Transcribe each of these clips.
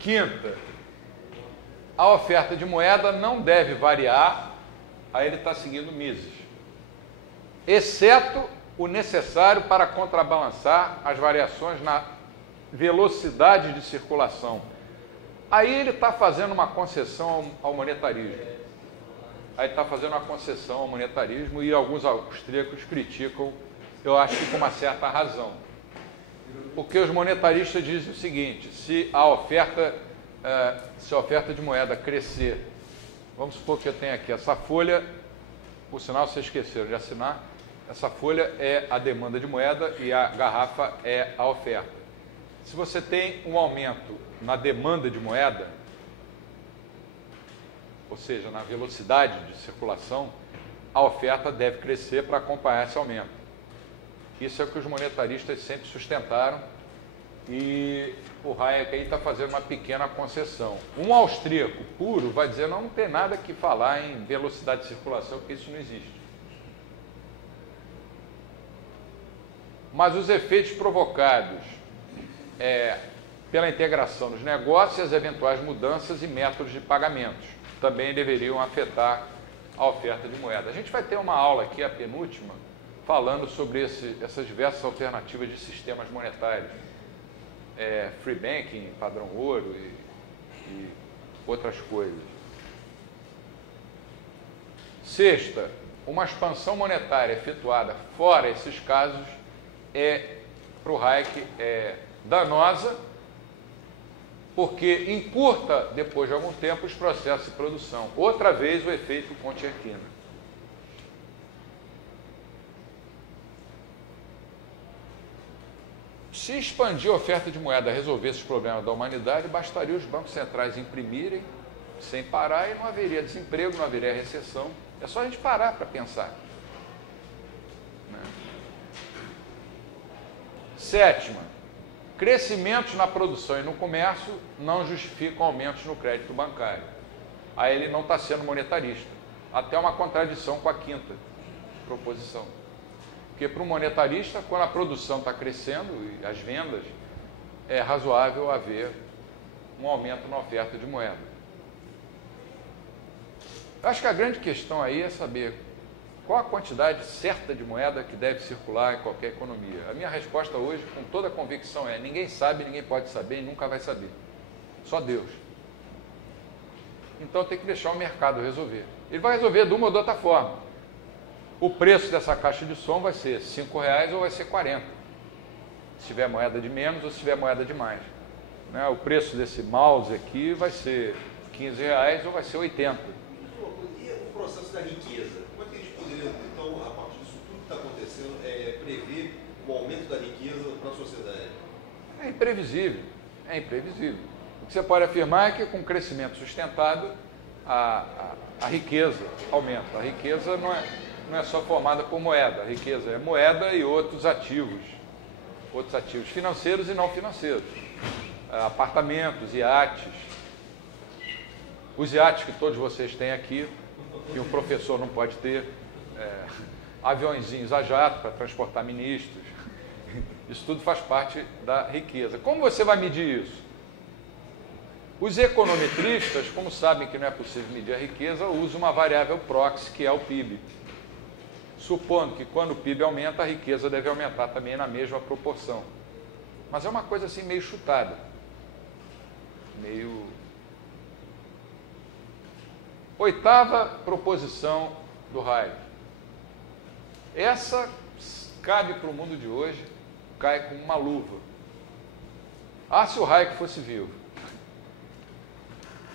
Quinta, a oferta de moeda não deve variar, aí ele está seguindo Mises, exceto o necessário para contrabalançar as variações na velocidade de circulação. Aí ele está fazendo uma concessão ao monetarismo. E alguns austríacos criticam, eu acho que com uma certa razão. Porque os monetaristas dizem o seguinte: se a oferta de moeda crescer, vamos supor que eu tenho aqui essa folha, por sinal vocês esqueceram de assinar, essa folha é a demanda de moeda e a garrafa é a oferta. Se você tem um aumento na demanda de moeda, ou seja, na velocidade de circulação, a oferta deve crescer para acompanhar esse aumento. Isso é o que os monetaristas sempre sustentaram e o Hayek aí está fazendo uma pequena concessão. Um austríaco puro vai dizer: não tem nada que falar em velocidade de circulação, porque isso não existe. Mas os efeitos provocados pela integração dos negócios e as eventuais mudanças e métodos de pagamentos também deveriam afetar a oferta de moeda. A gente vai ter uma aula aqui, a penúltima, falando sobre essas diversas alternativas de sistemas monetários. Free banking, padrão ouro e outras coisas. Sexta, uma expansão monetária efetuada fora esses casos para o Hayek, danosa, porque encurta, depois de algum tempo, os processos de produção. Outra vez o efeito Conti-Erquino. Se expandir a oferta de moeda resolvesse os problemas da humanidade, bastaria os bancos centrais imprimirem sem parar e não haveria desemprego, não haveria recessão. É só a gente parar para pensar. Sétima, crescimentos na produção e no comércio não justificam aumentos no crédito bancário. Aí ele não está sendo monetarista. Até uma contradição com a quinta proposição. Porque para um monetarista, quando a produção está crescendo e as vendas, é razoável haver um aumento na oferta de moeda. Eu acho que a grande questão aí é saber qual a quantidade certa de moeda que deve circular em qualquer economia. A minha resposta hoje, com toda a convicção, é: ninguém sabe, ninguém pode saber e nunca vai saber. Só Deus. Então tem que deixar o mercado resolver. Ele vai resolver de uma ou de outra forma. O preço dessa caixa de som vai ser R$5 ou vai ser 40. Se tiver moeda de menos ou se tiver moeda de mais. O preço desse mouse aqui vai ser R$15 ou vai ser 80. E o processo da riqueza? Como é que a gente poderia, então, a partir disso tudo que está acontecendo, prever o aumento da riqueza para a sociedade? É imprevisível. É imprevisível. O que você pode afirmar é que com crescimento sustentado, a riqueza aumenta. A riqueza não é só formada por moeda. A riqueza é moeda e outros ativos financeiros e não financeiros. Apartamentos, iates. Os iates que todos vocês têm aqui, que um professor não pode ter, aviõezinhos a jato para transportar ministros. Isso tudo faz parte da riqueza. Como você vai medir isso? Os econometristas, como sabem que não é possível medir a riqueza, usam uma variável proxy, que é o PIB. Supondo que quando o PIB aumenta, a riqueza deve aumentar também na mesma proporção. Mas é uma coisa assim meio chutada. Oitava proposição do Hayek. Essa cabe para o mundo de hoje, cai com uma luva. Se o Hayek fosse vivo.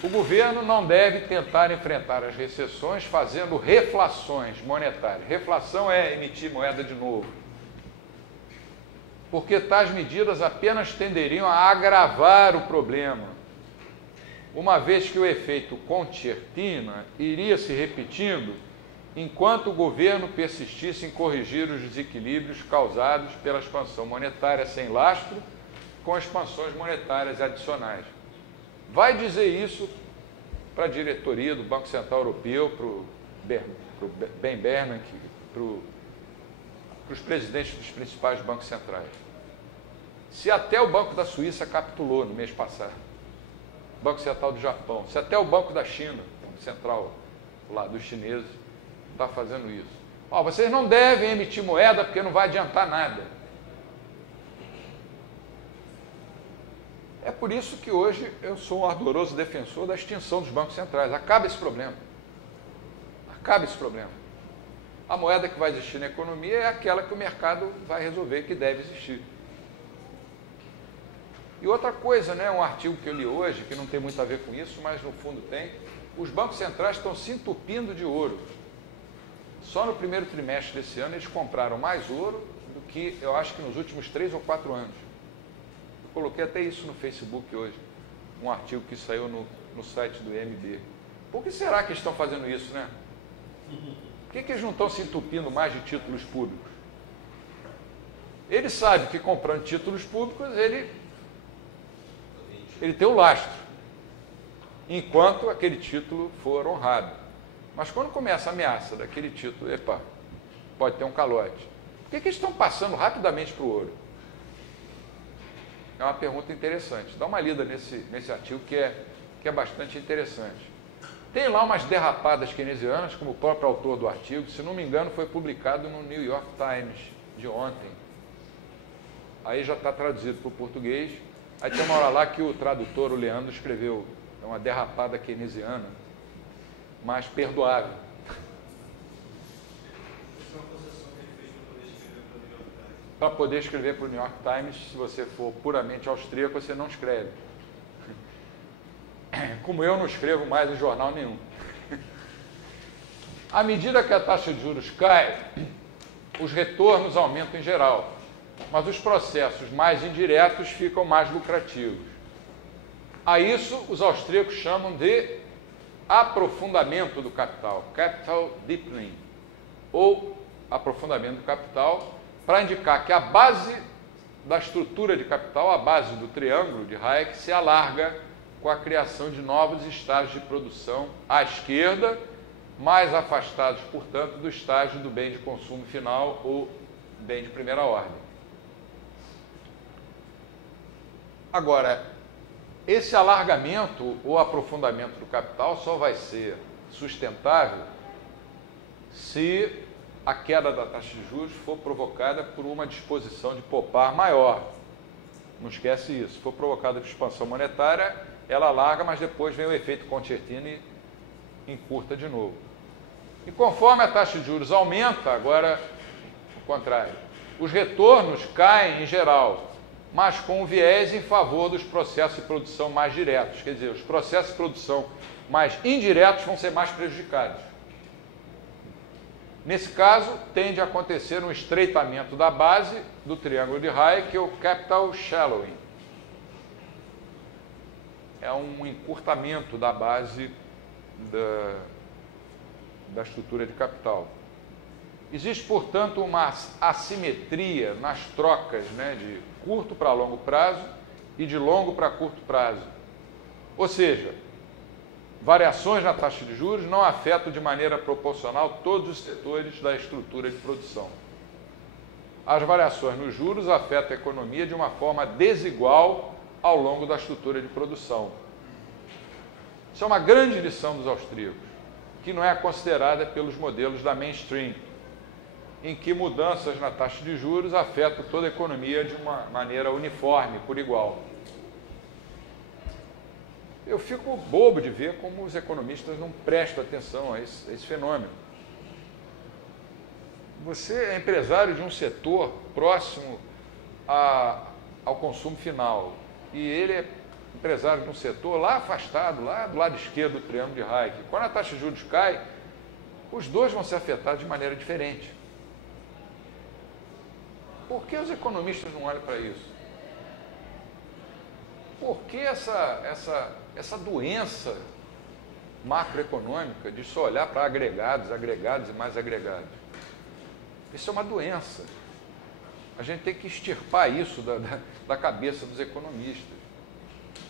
O governo não deve tentar enfrentar as recessões fazendo reflações monetárias. Reflação é emitir moeda de novo. Porque tais medidas apenas tenderiam a agravar o problema, uma vez que o efeito Conti-Erquino iria se repetindo enquanto o governo persistisse em corrigir os desequilíbrios causados pela expansão monetária sem lastro com expansões monetárias adicionais. Vai dizer isso para a diretoria do Banco Central Europeu, para o Ben Bernanke, para os presidentes dos principais bancos centrais. Se até o Banco da Suíça capitulou no mês passado. Banco Central do Japão, se até o Banco da China, o central lá dos chineses, está fazendo isso. Ó, vocês não devem emitir moeda porque não vai adiantar nada. É por isso que hoje eu sou um ardoroso defensor da extinção dos bancos centrais. Acaba esse problema. Acaba esse problema. A moeda que vai existir na economia é aquela que o mercado vai resolver que deve existir. E outra coisa, né, um artigo que eu li hoje, que não tem muito a ver com isso, mas no fundo tem, os bancos centrais estão se entupindo de ouro. Só no primeiro trimestre desse ano eles compraram mais ouro do que, eu acho que nos últimos 3 ou 4 anos. Eu coloquei até isso no Facebook hoje, um artigo que saiu no site do IMB. Por que será que estão fazendo isso, né? Por que eles não estão se entupindo mais de títulos públicos? Ele sabe que comprando títulos públicos, ele tem o lastro, enquanto aquele título for honrado. Mas quando começa a ameaça daquele título, epa, pode ter um calote. Por que eles estão passando rapidamente para o ouro? É uma pergunta interessante. Dá uma lida nesse artigo que é bastante interessante. Tem lá umas derrapadas keynesianas, como o próprio autor do artigo, se não me engano, foi publicado no New York Times de ontem. Aí já está traduzido para o português. Aí tem uma hora lá que o tradutor, o Leandro, escreveu, é uma derrapada keynesiana, mas perdoável. Para poder escrever para o New York Times, se você for puramente austríaco, você não escreve. Como eu não escrevo mais em jornal nenhum. À medida que a taxa de juros cai, os retornos aumentam em geral, mas os processos mais indiretos ficam mais lucrativos. A isso, os austríacos chamam de aprofundamento do capital, capital deepening, ou aprofundamento do capital, para indicar que a base da estrutura de capital, a base do triângulo de Hayek, se alarga com a criação de novos estágios de produção à esquerda, mais afastados, portanto, do estágio do bem de consumo final ou bem de primeira ordem. Agora, esse alargamento ou aprofundamento do capital só vai ser sustentável se a queda da taxa de juros for provocada por uma disposição de poupar maior. Não esquece isso. Se for provocada por expansão monetária, ela alarga, mas depois vem o efeito Concertini e encurta de novo. E conforme a taxa de juros aumenta, agora o contrário, os retornos caem em geral, mas com um viés em favor dos processos de produção mais diretos. Quer dizer, os processos de produção mais indiretos vão ser mais prejudicados. Nesse caso, tende a acontecer um estreitamento da base do triângulo de Hayek, que é o capital shallowing. É um encurtamento da base da estrutura de capital. Existe, portanto, uma assimetria nas trocas, né, de curto para longo prazo e de longo para curto prazo. Ou seja, variações na taxa de juros não afetam de maneira proporcional todos os setores da estrutura de produção. As variações nos juros afetam a economia de uma forma desigual ao longo da estrutura de produção. Isso é uma grande lição dos austríacos, que não é considerada pelos modelos da mainstream, em que mudanças na taxa de juros afetam toda a economia de uma maneira uniforme, por igual. Eu fico bobo de ver como os economistas não prestam atenção a esse fenômeno. Você é empresário de um setor próximo ao consumo final, e ele é empresário de um setor lá afastado, lá do lado esquerdo do triângulo de Hayek. Quando a taxa de juros cai, os dois vão ser afetados de maneira diferente. Por que os economistas não olham para isso? Por que essa doença macroeconômica de só olhar para agregados e mais agregados? Isso é uma doença. A gente tem que extirpar isso da cabeça dos economistas.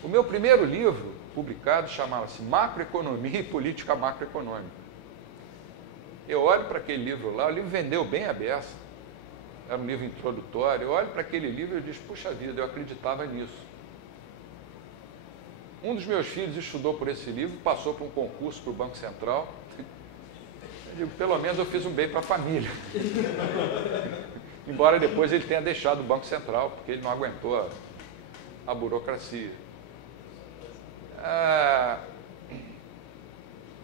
O meu primeiro livro publicado chamava-se Macroeconomia e Política Macroeconômica. Eu olho para aquele livro lá, o livro vendeu bem a beça, era um livro introdutório, eu olho para aquele livro e digo, puxa vida, eu acreditava nisso. Um dos meus filhos estudou por esse livro, passou por um concurso para o Banco Central. Eu digo, pelo menos eu fiz um bem para a família. Embora depois ele tenha deixado o Banco Central, porque ele não aguentou a burocracia.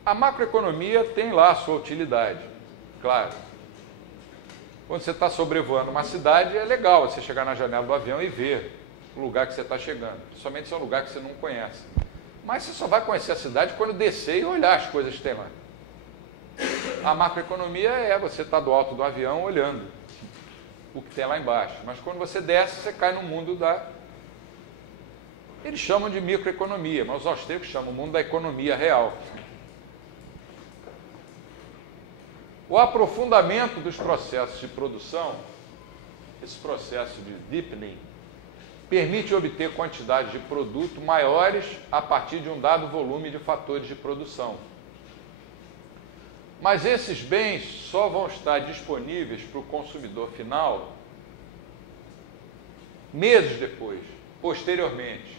A macroeconomia tem lá a sua utilidade, claro. Quando você está sobrevoando uma cidade, é legal você chegar na janela do avião e ver o lugar que você está chegando. Somente se é um lugar que você não conhece. Mas você só vai conhecer a cidade quando descer e olhar as coisas que tem lá. A macroeconomia é você estar do alto do avião olhando o que tem lá embaixo. Mas quando você desce, você cai no mundo da... Eles chamam de microeconomia, mas os austríacos chamam o mundo da economia real. O aprofundamento dos processos de produção, esse processo de deepening, permite obter quantidades de produto maiores a partir de um dado volume de fatores de produção. Mas esses bens só vão estar disponíveis para o consumidor final meses depois, posteriormente.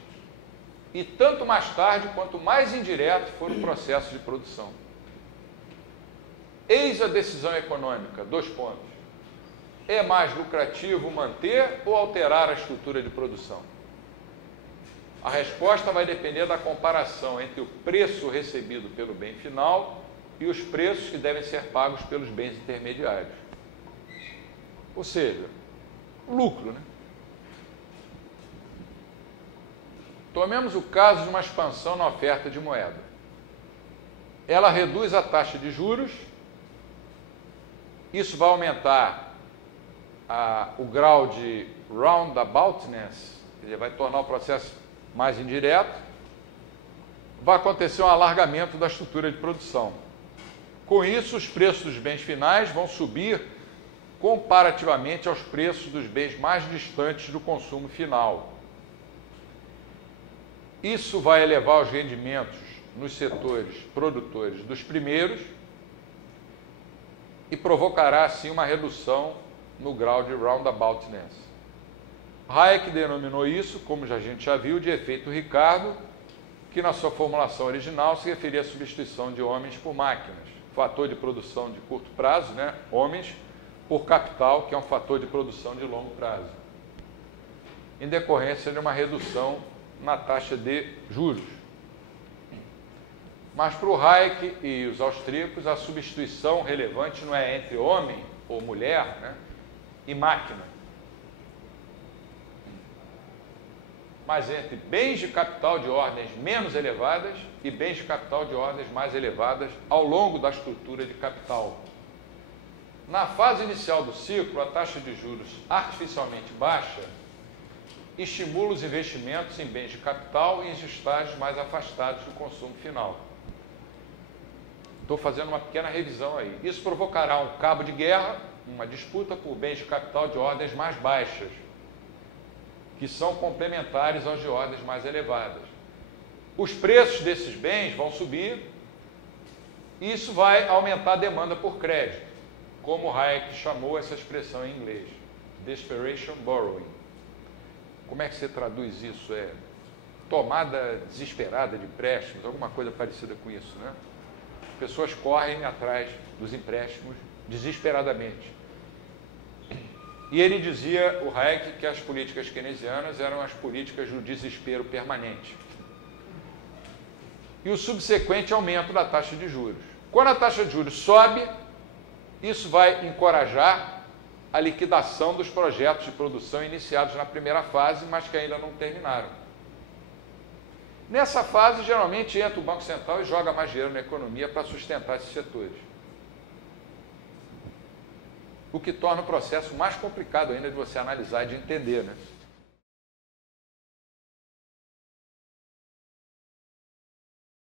E tanto mais tarde quanto mais indireto for o processo de produção. Eis a decisão econômica, 2 pontos. É mais lucrativo manter ou alterar a estrutura de produção? A resposta vai depender da comparação entre o preço recebido pelo bem final e os preços que devem ser pagos pelos bens intermediários. Ou seja, lucro, né? Tomemos o caso de uma expansão na oferta de moeda. Ela reduz a taxa de juros. Isso vai aumentar o grau de roundaboutness, ele vai tornar o processo mais indireto. Vai acontecer um alargamento da estrutura de produção. Com isso, os preços dos bens finais vão subir comparativamente aos preços dos bens mais distantes do consumo final. Isso vai elevar os rendimentos nos setores produtores dos primeiros e provocará, assim, uma redução no grau de roundaboutness. Hayek denominou isso, como a gente já viu, de efeito Ricardo, que na sua formulação original se referia à substituição de homens por máquinas, fator de produção de curto prazo, né? Homens por capital, que é um fator de produção de longo prazo, em decorrência de uma redução na taxa de juros. Mas para o Hayek e os austríacos, a substituição relevante não é entre homem ou mulher, né, e máquina, mas entre bens de capital de ordens menos elevadas e bens de capital de ordens mais elevadas ao longo da estrutura de capital. Na fase inicial do ciclo, a taxa de juros artificialmente baixa estimula os investimentos em bens de capital e em estágios mais afastados do consumo final. Estou fazendo uma pequena revisão aí. Isso provocará um cabo de guerra, uma disputa por bens de capital de ordens mais baixas, que são complementares aos de ordens mais elevadas. Os preços desses bens vão subir e isso vai aumentar a demanda por crédito, como Hayek chamou essa expressão em inglês, desperation borrowing. Como é que você traduz isso? É tomada desesperada de empréstimos, alguma coisa parecida com isso, né? Pessoas correm atrás dos empréstimos desesperadamente. E ele dizia, o Hayek, que as políticas keynesianas eram as políticas do desespero permanente. E o subsequente aumento da taxa de juros. Quando a taxa de juros sobe, isso vai encorajar a liquidação dos projetos de produção iniciados na primeira fase, mas que ainda não terminaram. Nessa fase, geralmente, entra o Banco Central e joga mais dinheiro na economia para sustentar esses setores. O que torna o processo mais complicado ainda de você analisar e de entender, né?